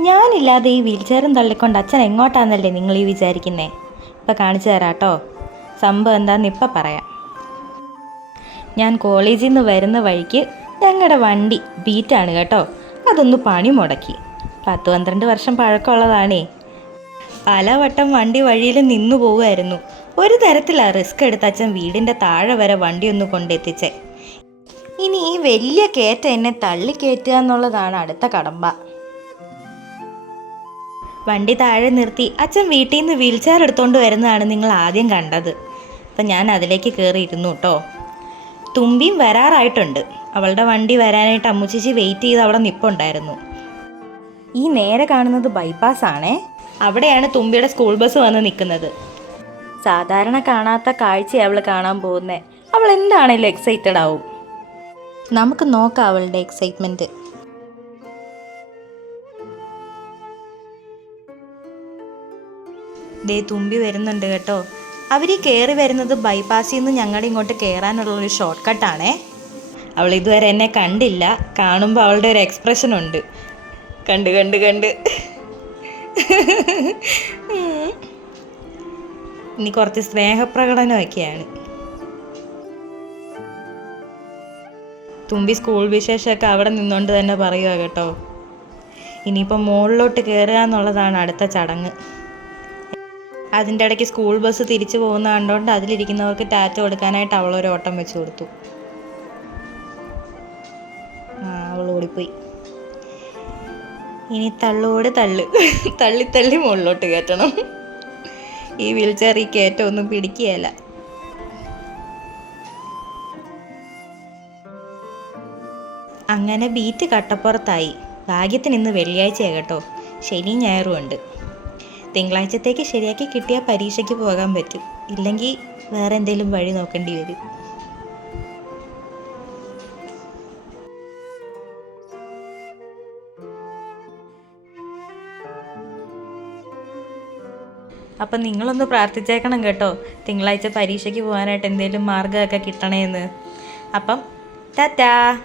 ഞാനില്ലാതെ ഈ വീൽചെയറും തള്ളിക്കൊണ്ട് അച്ഛൻ എങ്ങോട്ടാന്നല്ലേ നിങ്ങൾ ഈ വിചാരിക്കുന്നേ? ഇപ്പം കാണിച്ചു തരാം കേട്ടോ സംഭവം എന്താന്ന് ഇപ്പം പറയാം. ഞാൻ കോളേജിൽ നിന്ന് വരുന്ന വഴിക്ക് ഞങ്ങളുടെ വണ്ടി ബീറ്റാണ് കേട്ടോ. അതൊന്ന് പണി മുടക്കി. പത്ത് പന്ത്രണ്ട് വർഷം പഴക്കമുള്ളതാണേ. പലവട്ടം വണ്ടി വഴിയിൽ നിന്നു പോവുമായിരുന്നു ഒരു തരത്തിലാണ് റിസ്ക് എടുത്ത അച്ഛൻ വീടിന്റെ താഴെ വരെ വണ്ടി ഒന്ന് കൊണ്ടെത്തിച്ചേ. ഇനി ഈ വലിയ കയറ്റ എന്നെ തള്ളി കയറ്റുക എന്നുള്ളതാണ് അടുത്ത കടമ്പ. വണ്ടി താഴെ നിർത്തി അച്ഛൻ വീട്ടിൽ നിന്ന് വീൽചെയർ എടുത്തുകൊണ്ട് വരുന്നതാണ് നിങ്ങൾ ആദ്യം കണ്ടത്. അപ്പം ഞാൻ അതിലേക്ക് കയറിയിരുന്നു കേട്ടോ തുമ്പിയും വരാറായിട്ടുണ്ട്. അവളുടെ വണ്ടി വരാനായിട്ട് അമ്മുച്ചേച്ചി വെയിറ്റ് ചെയ്ത് അവിടെ നിപ്പുണ്ടായിരുന്നു. ഈ നേരെ കാണുന്നത് ബൈപ്പാസ് ആണേ. അവിടെയാണ് തുമ്പിയുടെ സ്കൂൾ ബസ് വന്ന് നിൽക്കുന്നത്. സാധാരണ കാണാത്ത കാഴ്ച അവൾ കാണാൻ പോകുന്നത് അവൾ എന്താണേലും എക്സൈറ്റഡ് ആവും. നമുക്ക് നോക്കാം അവളുടെ എക്സൈറ്റ്മെന്റ് ദേ തുമ്പി വരുന്നുണ്ട് കേട്ടോ. അവർ കയറി വരുന്നത് ബൈപ്പാസിൽ നിന്ന് ഞങ്ങളുടെ ഇങ്ങോട്ട് കയറാനുള്ള ഒരു ഷോർട്ട് കട്ടാണേ അവൾ ഇതുവരെ എന്നെ കണ്ടില്ല. കാണുമ്പോൾ അവളുടെ ഒരു എക്സ്പ്രഷൻ ഉണ്ട്. കണ്ട് കണ്ട് കണ്ട്. ഇനി കുറച്ച് സ്നേഹപ്രകടനമൊക്കെയാണ്. തുമ്പി സ്കൂൾ വിശേഷമൊക്കെ അവിടെ നിന്നുകൊണ്ട് തന്നെ പറയുക കേട്ടോ. ഇനിയിപ്പോൾ മുകളിലോട്ട് കയറുക എന്നുള്ളതാണ് അടുത്ത ചടങ്ങ്. അതിന്റെ ഇടയ്ക്ക് സ്കൂൾ ബസ് തിരിച്ചു പോകുന്ന കണ്ടുകൊണ്ട് അതിലിരിക്കുന്നവർക്ക് ടാറ്റ കൊടുക്കാനായിട്ട് അവളൊരു ഓട്ടം വെച്ച് കൊടുത്തു. ആ അവൾ ഓടിപ്പോയി. ഇനി തള്ളോട് തള്ളു. തള്ളി തള്ളി മുകളിലോട്ട് കയറ്റണം. ഈ വീൽ ചെയർ ഈ കയറ്റമൊന്നും പിടിക്കുകയല്ല. അങ്ങനെ ബീറ്റ് കട്ടപ്പുറത്തായി. ഭാഗ്യത്തിന് ഇന്ന് വെള്ളിയാഴ്ചയാണ് കേട്ടോ. ശനിയും ഞായറും ഉണ്ട്. തിങ്കളാഴ്ചത്തേക്ക് ശരിയാക്കി കിട്ടിയാൽ പരീക്ഷയ്ക്ക് പോകാൻ പറ്റും. ഇല്ലെങ്കിൽ വേറെ എന്തെങ്കിലും വഴി നോക്കേണ്ടി വരും. അപ്പം നിങ്ങളൊന്ന് പ്രാർത്ഥിച്ചേക്കണം കേട്ടോ. തിങ്കളാഴ്ച പരീക്ഷയ്ക്ക് പോകാനായിട്ട് എന്തെങ്കിലും മാർഗമൊക്കെ കിട്ടണേന്ന്. അപ്പം ടാറ്റാ.